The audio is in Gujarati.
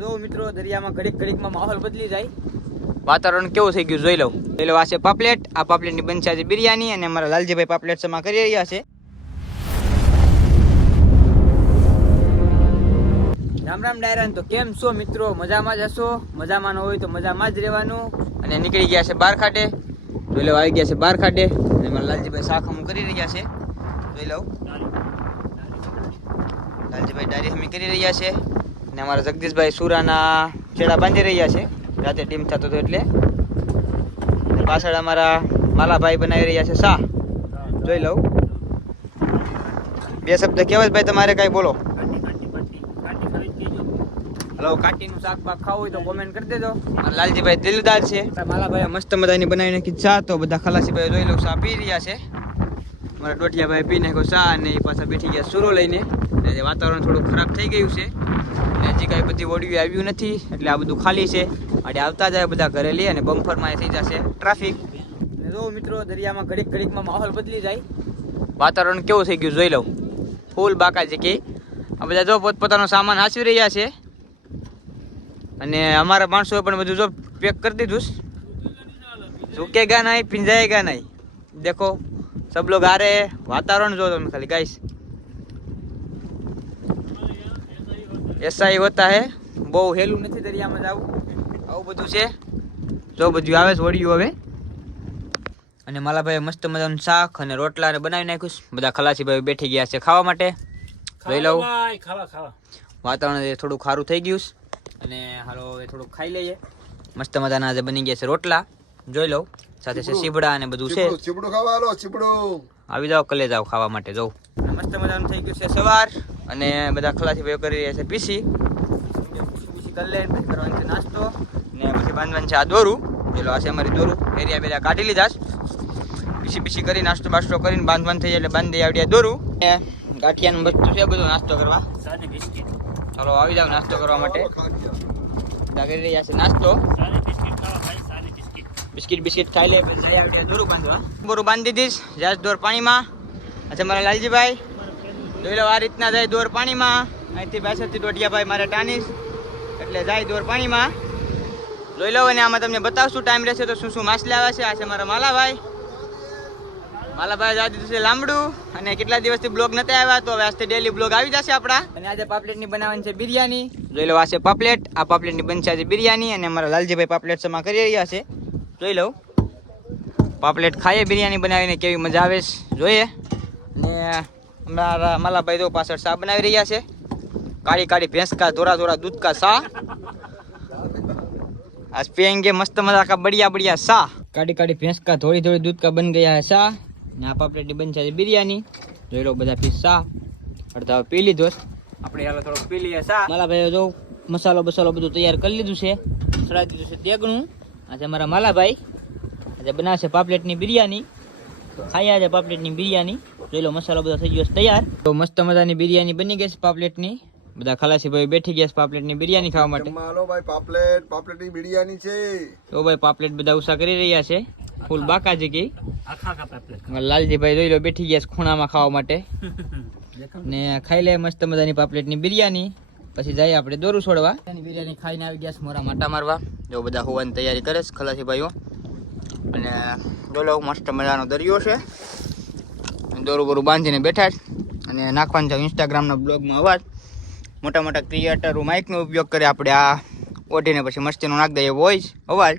જો મિત્રો દરિયામાં ઘડીક માં માહોલ બદલી જાય, વાતાવરણ કેવું થઈ ગયું જોઈ લઉં. આ છે પાપલેટ, આ પાપલેટની બનશે આજે બિરયાની અને અમારા લાલજીભાઈ પાપલેટ સમા કરી રહ્યા છે. રામ રામ ડાયરાન, તો કેમ છો મિત્રો? મજામાં જ હશો? મજામાં ન હોય તો મજામાં જ રહેવાનું. અને નીકળી ગયા છે બાર ખાટે, જોઈ લો આવી ગયા છે બાર ખાટે અને અમારા લાલજીભાઈ શાક હમું કરી રહ્યા છે. જોઈ લઉં લાલજીભાઈ ડાયરી હમી કરી રહ્યા છે અને અમારા જગદીશભાઈ સુરાના છેડા બાંધી રહ્યા છે. રાતે ટીમ થતો હતો એટલે. પાછળ અમારા માલાભાઈ બનાવી રહ્યા છે શાહ. જોઈ લઉં. બે શબ્દ કહેવાય ભાઈ તમારે કાંઈ બોલો. હલો, કાટીનું શાક પાક ખાવું હોય તો કોમેન્ટ કરી દેજો. લાલજીભાઈ દિલદાર છે. માલાભાઈ મસ્ત મજાની બનાવી નાખી ચા, તો બધા ખલાસીભાઈ જોઈ લઉં ચા પી રહ્યા છે. મારા ડોટિયાભાઈ પી નાખ્યો ચા અને એ પાછા બેઠી ગયા સુરો લઈને. વાતાવરણ થોડું ખરાબ થઈ ગયું છે અને હજી કાંઈ બધી ઓડિયું આવ્યું નથી એટલે આ બધું ખાલી છે. અને આવતા જાય બધા ઘરે લઈ અને બમ્ફરમાં થઈ જશે ટ્રાફિક. જો મિત્રો દરિયામાં ઘડીકમાં માહોલ બદલી જાય, વાતાવરણ કેવું થઈ ગયું જોઈ લઉં. ફૂલ બાકાજી કે આ બધા જો પોતપોતાનો સામાન હાંચવી રહ્યા છે અને અમારા માણસોએ પણ બધું જો પેક કરી દીધું. ઝુકેગા નહીં, પિંજાએગા નહીં. દેખો सब लोग आ रहे हैं. वातावरण जो તમે ખાલી ગાઈસ, ऐसा ही होता है. બહુ હેલું નથી દરિયામાં જવું, આવું બધું છે. જો બધું આવે છે વડિયું હવે. અને માલાભાઈ મસ્ત મજાનું શાક અને રોટલા ને બનાવી નાખ્યું. બધા ખલાસીભાઈ બેઠી ગયા છે ખાવા માટે. જોઈ લઉં. વાતાવરણ થોડું ખારું થઈ ગયું અને હાલો હવે થોડુંક ખાઈ લઈએ. મસ્ત મજાના આજે બની ગયા છે રોટલા. જોઈ લઉં. સાથે છે સીબડા અને બધું છે. ચીબડું ખાવા આલો, ચીબડું આવી જાઓ, કલે જાઓ ખાવા માટે. જવું મસ્ત મજાનું થઈ ગયું છે સવાર અને બધા ખલાસીભાઈઓ કરી રહ્યા છે પીસી કરી લે. પછી કરવાનું છે નાસ્તો ને પછી બાંધવાનું છે આ દોરું. પેલો આ છે અમારી દોરું. એરિયા બેરિયા કાઢી લીધા છે. પીસી કરી નાસ્તો બાસ્તો કરીને બાંધવાનું થઈ જાય એટલે બાંધી આવડ્યા દોરું. ગાંઠિયાનું વસ્તુ છે બધું નાસ્તો કરવા. ચાલો આવી જાવ નાસ્તો કરવા માટે. બધા કરી રહ્યા છે નાસ્તો. બિસ્કિટ ખાઈ લે. જાય આવડ્યા દોરું બાંધવા. દોરું બાંધી દીધીશ. જાય દોર પાણીમાં. અચ્છા મારા લાલજીભાઈ જોઈ લો આ રીતના જાય દોર પાણીમાં. અહીંથી પાછળથી ડોઢિયાભાઈ મારે ટાણીશ એટલે જાય દોર પાણીમાં. જોઈ લો. અને આમાં તમને બતાવશું ટાઈમ રહેશે તો શું માછલી આવે છે. આ છે મારા માલાભાઈ. માલાભાઈ આ દીધું છે લાંબડું અને કેટલા દિવસથી બ્લોગ નથી આવ્યા તો હવે આજથી ડેલી બ્લોગ આવી જશે આપણા. અને આજે પાપલેટની બનાવવાની છે બિરયાની. જોઈ લો આ છે પાપલેટ, આ પાપલેટની બનશે આજે બિરયાની અને અમારા લાલજીભાઈ પાપલેટ સમા કરી રહ્યા છે. જોઈ લઉં. પાપલેટ ખાઈએ બિરયાની બનાવીને કેવી મજા આવે છે જોઈએ. અને અમારા માલાભાઈ તો પાછળ શા બનાવી રહ્યા છે. કાળી કાળી ભેંસ કા ધોરા ધોરા દૂધ કા શા. आज पियेंगे मस्त मजा का बढ़िया बढ़िया शा. काड़ी काड़ी भैंस का थोड़ी थोड़ी दूध का बन गया है शा. ने आप प्लेट बन છે બિરયાની. જોઈ લો બધા પીસ શા અડધા પી લીધો. આપણે હાલો થોડો પી લઈએ શા. માલાભાઈ જો મસાલો બસાલો બધું તૈયાર કરી લીધું છે. સડાઈ દીધું છે દેગણું. આજે અમારા માલાભાઈ આજે બનાવશે પાપલેટની બિરયાની. તો ખાઈએ આજે પાપલેટની બિરયાની. જોઈ લો મસાલો બધો થઈ ગયો છે તૈયાર. તો મસ્ત મજાની બિરયાની બની ગઈ છે પાપલેટની. બધા ખલાસીભાઈ બેઠી ગયા છે પાપલેટની બિરયાની ખાવા માટે. હાલો ભાઈ પાપલેટની બિરયાની છે. તો ભાઈ પાપલેટ બધા ઉષા કરી રહ્યા છે. ફૂલ બાકાજી કી લાલજીભાઈ જોઈ લો બેઠી ગયા છે ખૂણામાં ખાવા માટે. ને ખાઈ લે મસ્ત મજાની પાપલેટની બિરયાની. પછી જાય આપણે દોરું છોડવા. બિરયાની ખાઈને આવી ગયા છે મોરા માટા મારવા. જો બધા હોવાની તૈયારી કરે છે ખલાસીભાઈઓ. અને જોલો મસ્ત મજાનો દરિયો છે. દોરું બોરું બાંધીને બેઠા છે અને નાખવાનું છે ઇન્સ્ટાગ્રામના બ્લોગમાં અવાજ. મોટા મોટા ક્રિએટરો માઇકનો ઉપયોગ કરે. આપણે આ ઓઢીને પછી મસ્તીનો નાખ દઈએ વોઇસ અવાજ.